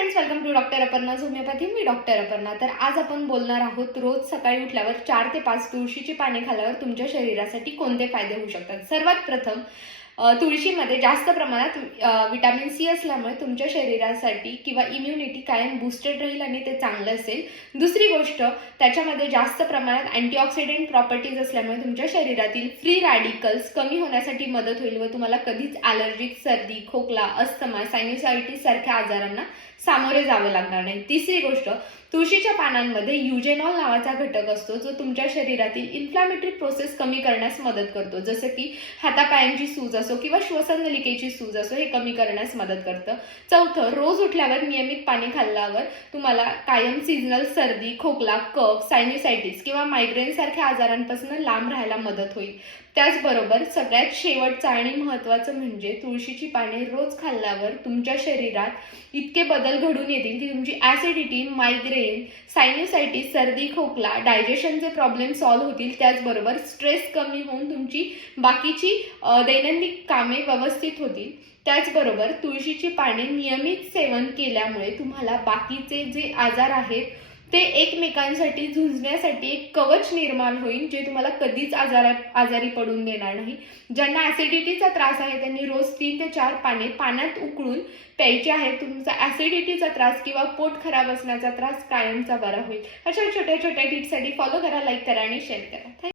Friends, welcome to doctor Aparna homeopathy. मी doctor Aparna. तर आज आपण बोलणार आहोत रोज सकाळी उठल्यावर 4 ते 5 तुळशीची पाने खाल्ल्यावर तुमच्या शरीरासाठी कोणते फायदे होऊ शकतात. सर्वात प्रथम तुळशीमध्ये जास्त प्रमाणात विटॅमिन सी असल्यामुळे तुमच्या शरीरासाठी किंवा इम्युनिटी कायम बूस्टेड राहील आणि ते चांगलं असेल. दुसरी गोष्ट, त्याच्यामध्ये जास्त प्रमाणात अँटीऑक्सिडंट प्रॉपर्टीज असल्यामुळे तुमच्या शरीरातील फ्री रॅडिकल्स कमी होण्यासाठी मदत होईल व तुम्हाला कधीच ॲलर्जिक, सर्दी, खोकला, अस्थमा, सायनुसायटिस सारख्या आजारांना सामोरे जावे लागणार नाही. तिसरी गोष्ट, तुळशीच्या पानांमध्ये युजेनॉल नावाचा घटक असतो जो तुमच्या शरीरातील इन्फ्लॅमेटरी प्रोसेस कमी करण्यास मदत करतो. जसं की हातापायांची सूज असो किंवा श्वसन नलिकेची सूज असो, हे कमी करण्यास मदत करतं. चौथं, रोज उठल्यावर नियमित पाणी खाल्ल्यावर तुम्हाला कायम सीझनल सर्दी, खोकला, कफ, सायनुसायटिस किंवा मायग्रेन सारख्या आजारांपासून लांब राहायला मदत होईल. त्याचबरोबर सगळ्यात शेवटचं आणि महत्त्वाचं म्हणजे तुळशीची पाने रोज खाल्ल्यावर तुमच्या शरीरात इतके बदल घडून येतील की तुमची ॲसिडिटी, मायग्रेन, सायनुसायटिस, सर्दी, खोकला, डायजेशनचे प्रॉब्लेम सॉल्व्ह होतील. त्याचबरोबर स्ट्रेस कमी होऊन तुमची बाकीची दैनंदिन कामे व्यवस्थित होतील. त्याचबरोबर तुळशीची पाने नियमित सेवन केल्यामुळे तुम्हाला बाकीचे जे आजार आहेत ते एकमेकांसाठी झुंजण्यासाठी एक कवच निर्माण होईल, जे तुम्हाला कधीच आजारी पडून देणार नाही. ज्यांना ॲसिडिटीचा त्रास आहे त्यांनी रोज 3 ते 4 पाने पाण्यात उकळून प्यायचे आहे. तुमचा ॲसिडिटीचा त्रास किंवा पोट खराब असण्याचा त्रास कायमचा बरा होईल. अशा छोट्या छोट्या टिप्ससाठी फॉलो करा, लाईक करा आणि शेअर करा.